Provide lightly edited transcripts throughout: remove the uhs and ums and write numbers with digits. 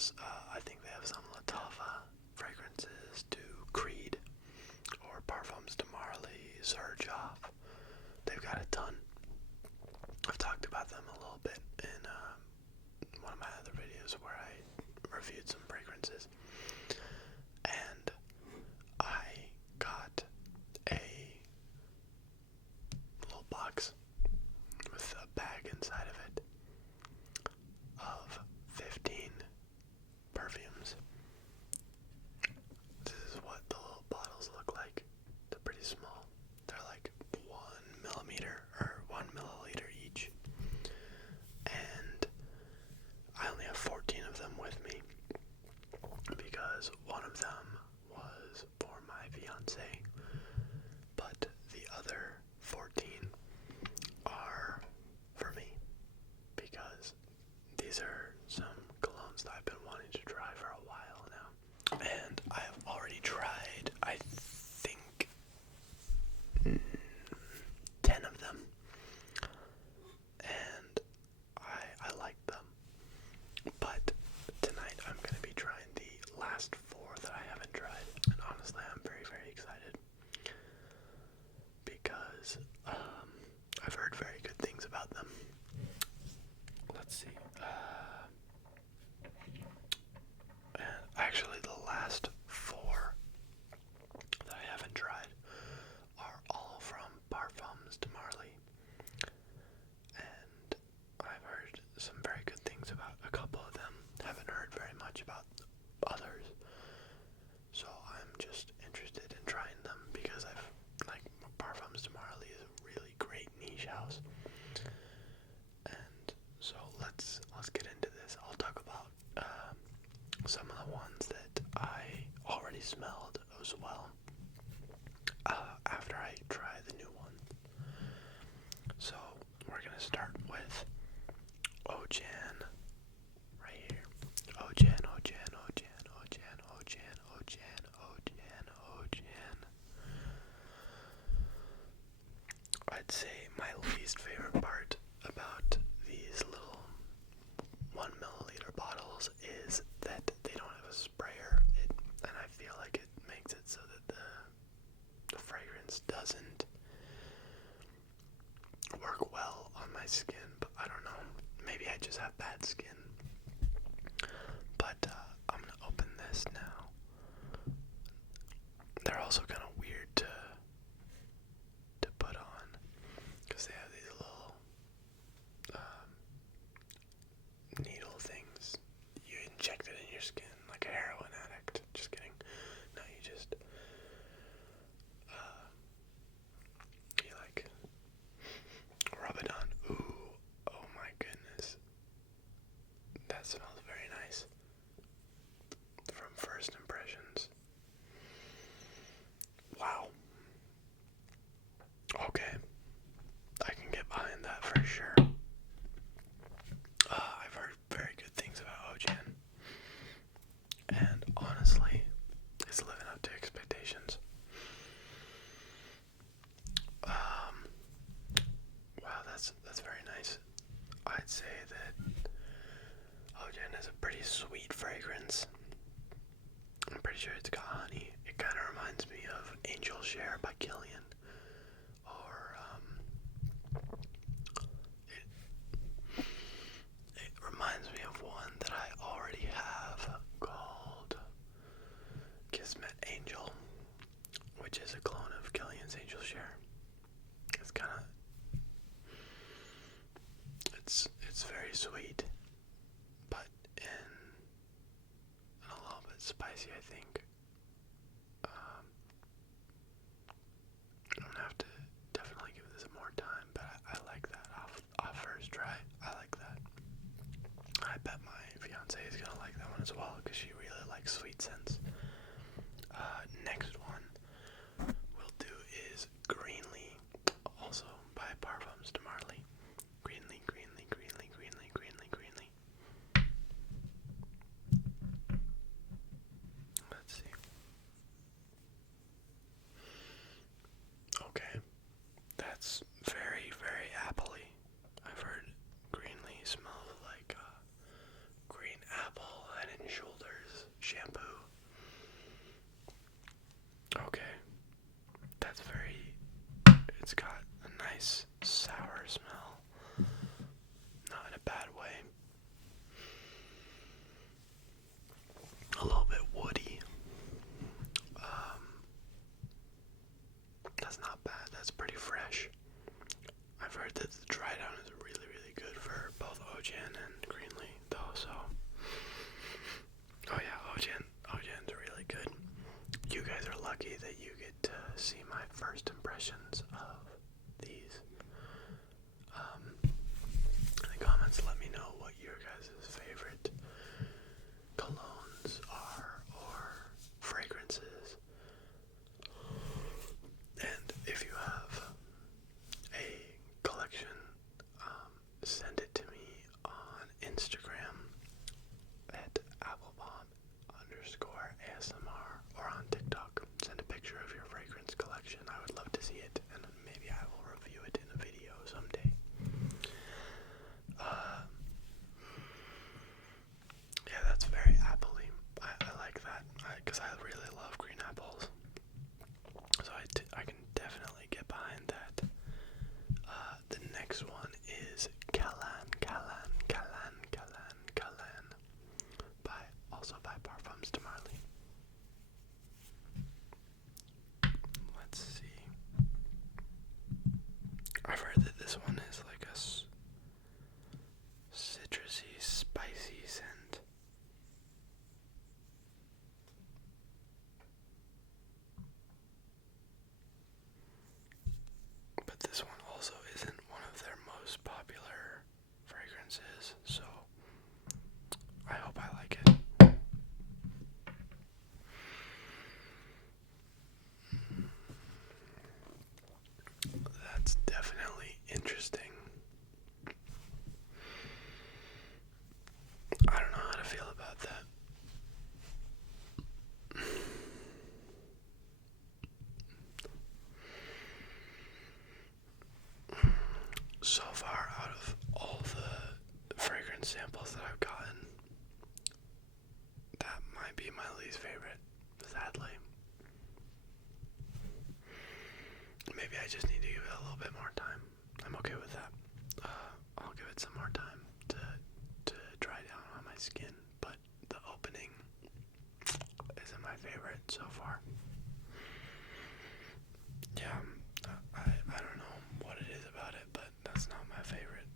I think they have some Latava fragrances to Creed or Parfums de Marly, Surge Off. They've got a ton. I've talked about them a little bit in one of my other videos where I reviewed some fragrances. And I got a little box with a bag inside of it of 15 perfumes. This is what the little bottles look like. They're pretty small. They're like 1 millimeter or 1 milliliter each. And I only have 14 of them with me because one of them was for my fiance, but the other 14 are for me because these are some colognes that I've been wanting to try for a while now. And I have already tried, I think, 10 of them. And I like them. But tonight I'm going to be trying the last 4 that I haven't tried. And honestly, I'm very, very excited. Because I've heard very good things about them. Let's see. And actually, the last 4 that I haven't tried are all from Parfums de Marly. And I've heard some very good things about a couple of them. Haven't heard very much about others. So I'm just interested in trying them because Parfums de Marly is a really great niche house. And so let's get into this. I'll talk about some of the ones that I already smelled as well after I try the new one. So we're gonna start with Ojan right here. Ojan. I'd say my least favorite part about these little 1 milliliter bottles is that they don't have a sprayer, and I feel like it makes it so that the fragrance doesn't work well on my skin, but I don't know, maybe I just have bad skin. But I'm gonna open this now. They're also kind of weird to put on because they have these little needle things. You inject it in your skin like a heroin addict. Just kidding. No, you just you rub it on. Ooh, oh my goodness. That smells very nice. From first impressions. Wow. Okay. I can get behind that for sure. I've heard very good things about Ojan. And honestly, it's living up to expectations. Wow, that's very nice. I'd say that Ojan is a pretty sweet fragrance. I'm pretty sure it's got honey. It kind of reminds me of Angel Share by Killian. Or, it reminds me of one that I already have called Kismet Angel, which is a clone of Killian's Angel Share. It's kind of, it's very sweet, but in a little bit spicy, I think. I'm gonna have to definitely give this more time, but I like that off first try. I like that. I bet my fiance is gonna like that one as well because she really likes sweet scents. Next one we'll do is Greenly, also by Parfums de Marly. Greenly. Let's see. Okay, that's very, very apple-y. I've heard Greenly smells like green apple and that because I really love green apples. So I can definitely get behind that. The next one is Callan, also by Parfums de Marly. Let's see. I've heard that this one is like a citrusy, spicy scent. But this one also isn't one of their most popular fragrances, so I hope I like it. That's definitely interesting. I don't know how to feel about that. So far, out of all the fragrance samples that I've gotten, that might be my least favorite, sadly. Maybe I just need to give it a little bit more time. I'm okay with that. I'll give it some more time to dry down on my skin, but the opening isn't my favorite so far. Yeah, I don't know what it is about it, but that's not my favorite.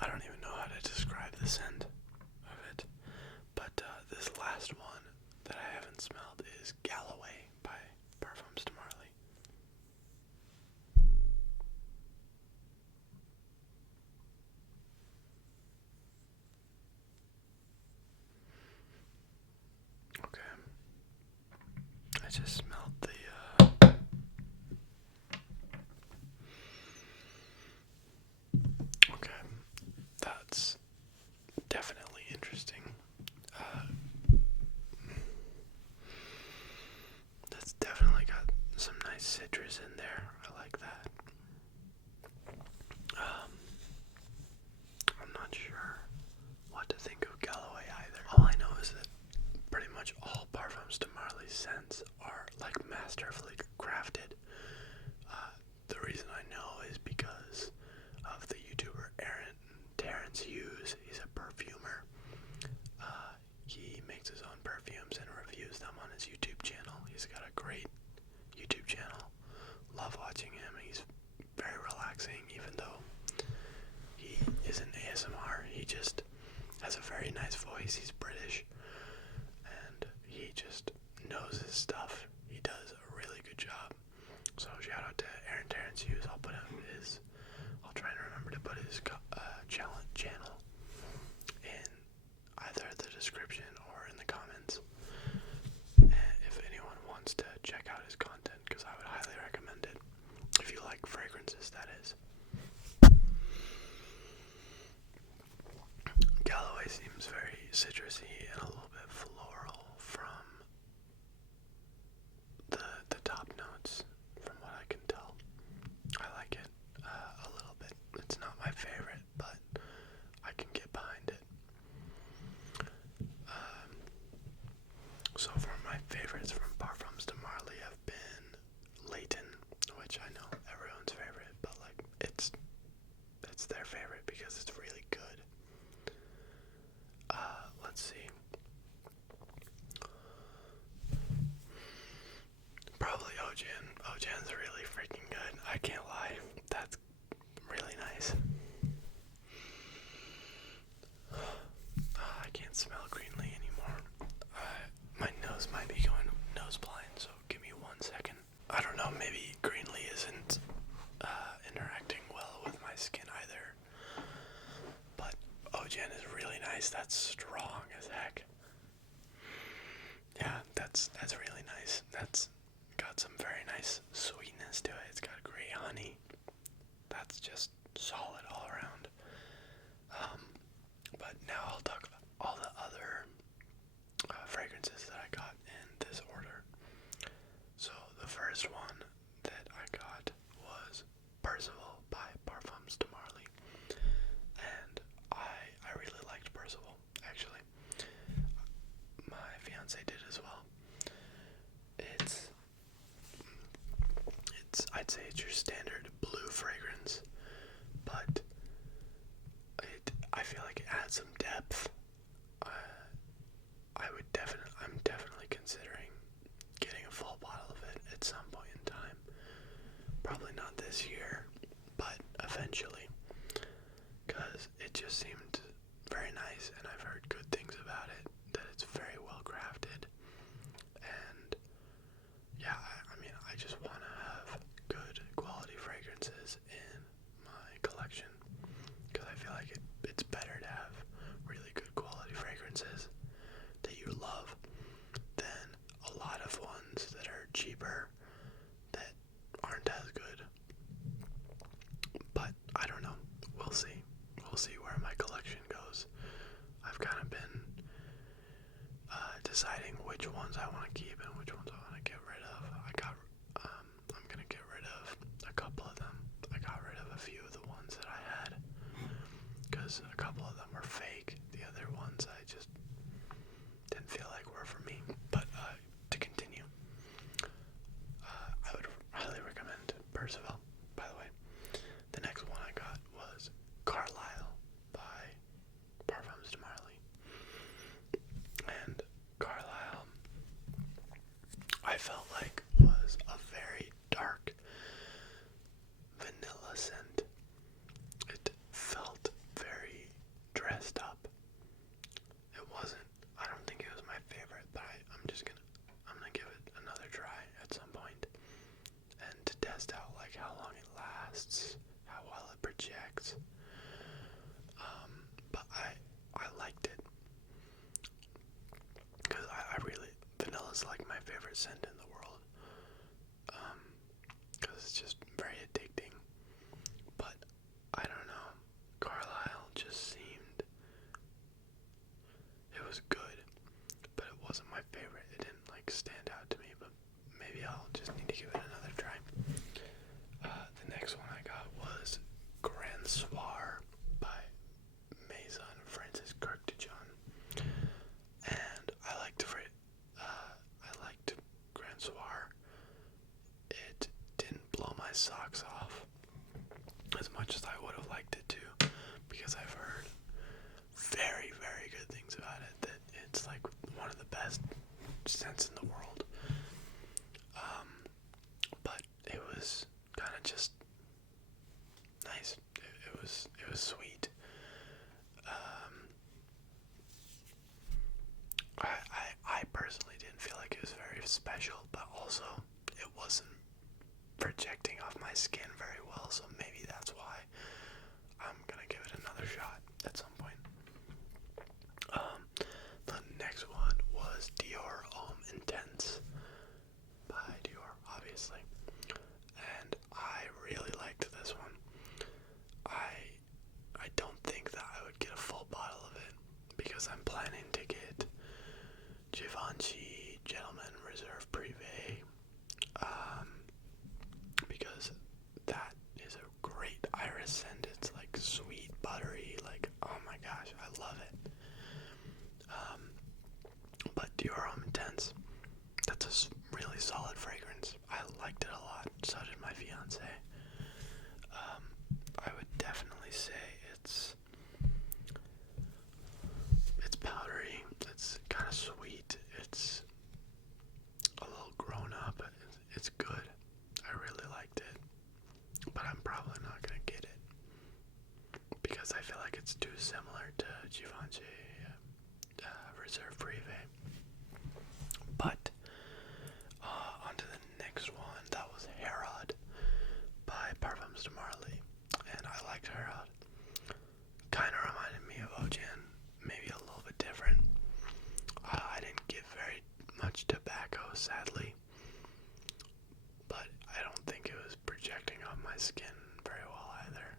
I don't even know how to describe the scent of it, but this last one that I haven't smelled is Galloway by Parfums de Marly. Okay, I just smelled the okay, that's definitely interesting. That's definitely got some nice citrus in there. I like that. I'm not sure what to think of Galloway either. All I know is that pretty much all Parfums de Marly scents are like masterfully crafted. The reason I know is because of the YouTuber Terrence Hughes. He's a perfumer. He makes his own perfumes and reviews them on his YouTube channel. He's got a great YouTube channel. Love watching him. He's very relaxing, even though he isn't ASMR. He just has a very nice voice. He's British, and he just knows his stuff. He does a really good job. So shout out to Terrence Hughes. I'll try and remember to put his channel in either the description or in the comments. If anyone wants to check out his content, because I would highly recommend it. If you like fragrances, that is. Galloway seems very citrusy and a little bit floral from the top notes, from what I can tell. I like it a little bit. It's not my favorite, but I can get behind it. So far, my favorites from Parfums de Marly have been Leighton, which I know everyone's favorite, but like it's their favorite because it's really good. Let's see. Probably Ojan. Ojan's really freaking good. I can't lie. That's really nice. I can't smell Greenlee anymore. My nose might be going nose blind, so give me 1 second. I don't know, maybe Greenlee isn't interacting well with my skin either. But Ojan is really nice. That's strong as heck. Yeah, that's really nice. That's got some very nice sweetness to it. It's got great honey. That's just solid all around. But now I'll talk about all the other fragrances that I got in this order. So the first one that I got was Percival by Parfums de Marly, and I really liked Percival. Actually, my which ones I want to keep and which ones I want to get rid of. I'm gonna get rid of a couple of them. I got rid of a few of the ones that I had because a couple of them were fake. The other ones I just didn't feel like were for me. But to continue, I would highly recommend Percival. By the way, the next one I got was Carlisle by Parfums de Marly. And Carlisle, I felt like was a very dark vanilla scent. It felt very dressed up. It wasn't, I don't think it was my favorite, but I'm gonna give it another try at some point, and to test out like how long it lasts, how well it projects. But I liked it, because I really, vanilla's like my favorite scent in the world, because it's just very addicting. But I don't know, Carlisle just seemed, it was good, but it wasn't my favorite. It didn't like stand out to me, but maybe I'll just need to give it another try. The next one I got was Grand Soir by Maison Francis Kirk de John, and I liked Grand Soir. It didn't blow my socks off as much as I would have liked it to, because I've heard very, very good things about it, that it's like one of the best scents in the world. But it was kind of just nice. It was sweet. I personally didn't feel like it was very special, but also it wasn't projecting off my skin very well, so maybe that's why I'm gonna give it another shot at some point. The next one was Dior Homme Intense by Dior, obviously, and I really liked this one. I don't think that I would get a full bottle of it, because I'm planning to get Givenchy Gentleman Reserve Privé, because that is a great iris scent. It's like sweet, buttery, like, oh my gosh, I love it. But Dior Homme Intense, that's a really solid fragrance. I liked it a lot. So did my fiance. I would definitely say it's powdery. It's kind of sweet. It's a little grown up. It's good. I really liked it, but I'm probably not gonna get it because I feel like it's too similar to Givenchy Reserve Privé. But on to the next one. That was Herod by Parfums de Marly, and I liked Herod. Kind of reminded me of Ojan, maybe a little bit different. I didn't get very much tobacco, sadly, but I don't think it was projecting on my skin very well either.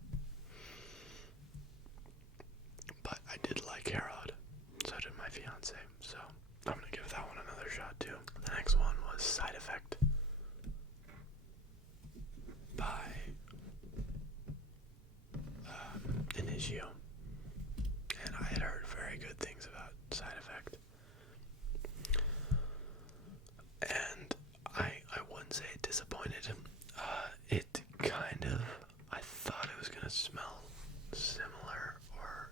But I did like Herod, so did my fiance, so I'm gonna give that one another shot too. The next one was Side Effect by Inizio, and I had heard very good things about Side Effect, and I wouldn't say it disappointed. It kind of, I thought it was gonna smell similar or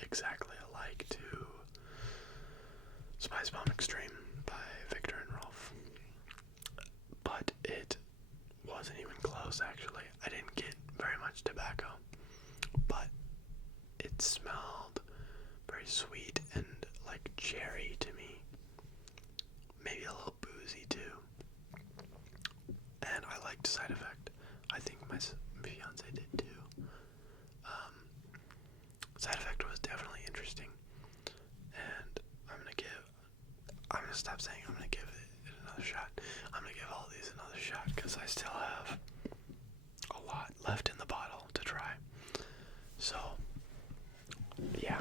exactly alike to Spice Bomb Extreme by Victor and Rolf, but it wasn't even close. Actually, I didn't get very much tobacco, but it smelled very sweet and like cherry to me, maybe a little boozy too, and I liked Side Effect. I think my fiance did too. Side Effect was definitely interesting, and I'm gonna stop saying I'm gonna give it another shot. I'm gonna give all these another shot because I still have a lot left in the bottle to try. So yeah,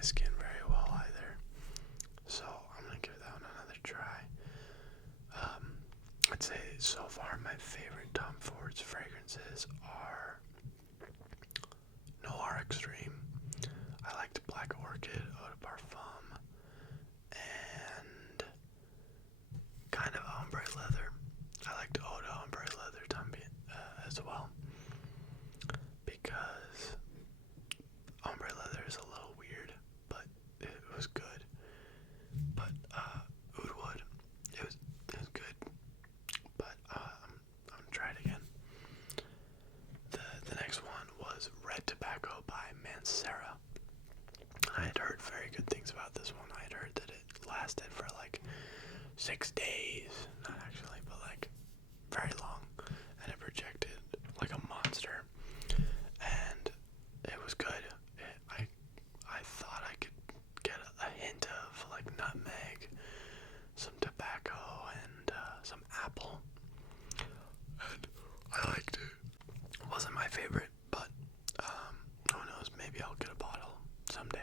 my skin very well either. So I'm gonna give that one another try. I'd say so far my favorite Tom Ford's fragrances are Noir Extreme. I liked Black Orchid, Eau de Parfum, and kind of Ombre Leather. I liked Eau de Ombre Leather as well, because Ombre Leather is a little weird, but it was good. But Oud Wood, it was good. But I'm gonna try it again. The next one was Red Tobacco by Mancera. I had heard very good things about this one. I had heard that it lasted for like 6 days, not actually, but like very long, and it projected like a monster, and it was good. I thought I could get a hint of like nutmeg, some tobacco, and some apple, and I liked it. It wasn't my favorite, but who knows, maybe I'll get a bottle someday.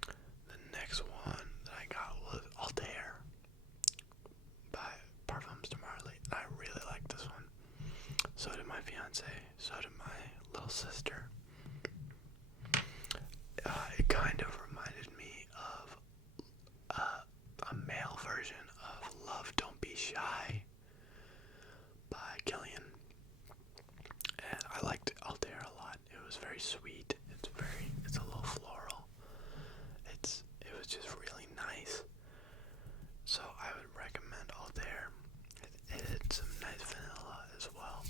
The next one that I got was Altair by Parfums de Marly. I really like this one. So did my fiance, so did my little sister. It kind of reminded me of a male version of Love Don't Be Shy by Killian. And I liked Altair a lot. It was very sweet. It's a little floral. It was just really nice. So I would recommend Altair. It had some nice vanilla as well.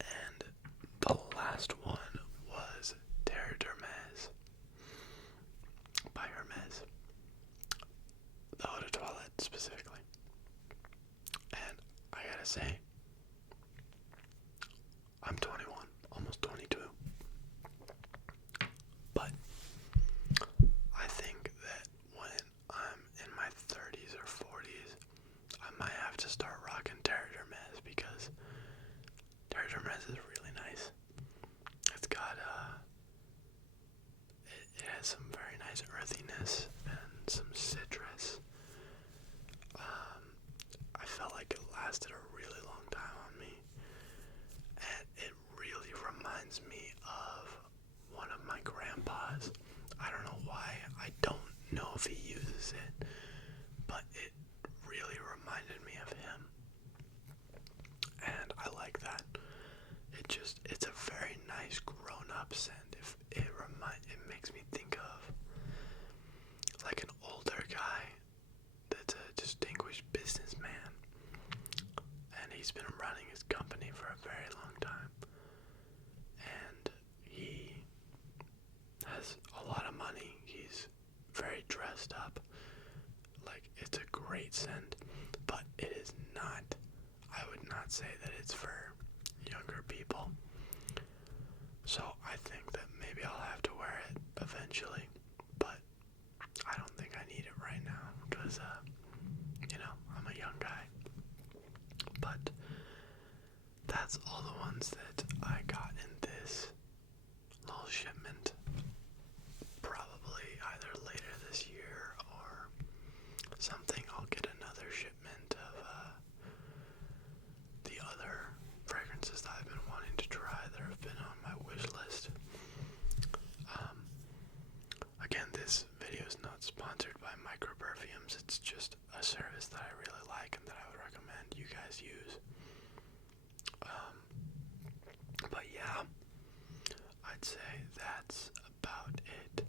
And the last one was Terre d'Hermès by Hermès. The Eau de Toilette specifically. And I gotta say, I'm 21, almost 22. But I think that when I'm in my 30s or 40s, I might have to start rocking Terre d'Hermès, because Terre d'Hermès is really nice. It's got it has some very nice earthiness and some citrus. I felt like it lasted a really long time on me, and it really reminds me of one of my grandpas. I don't know why. I don't know if he uses it, but it really reminded me of him, and I like that. It's a very nice grown-up scent. It makes me think of like an older guy that's a distinguished businessman, and he's been running his company for a very long time, and he has a lot of money. He's very dressed up. Like, it's a great scent, but it is not, I would not say that it's for younger people. So I think that maybe I'll have to wear it eventually, but I don't think I need it right now, because I'm a young guy. But that's all the ones that I got in this little shipment. Probably either later this year or something, I'll get another shipment of the other fragrances that I've been wanting to try that have been on my wish list. Again, this video is not sponsored by Micro Perfumes. It's just a service that I really like and that I would recommend you guys use. But yeah, I'd say that's about it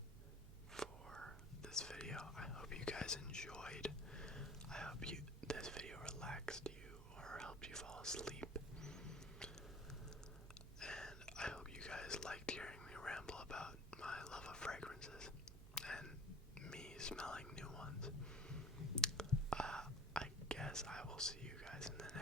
for this video. I hope you guys enjoyed. I hope this video relaxed you or helped you fall asleep. And I hope you guys liked hearing me ramble about my love of fragrances and me smelling new ones. I guess I will see you guys in the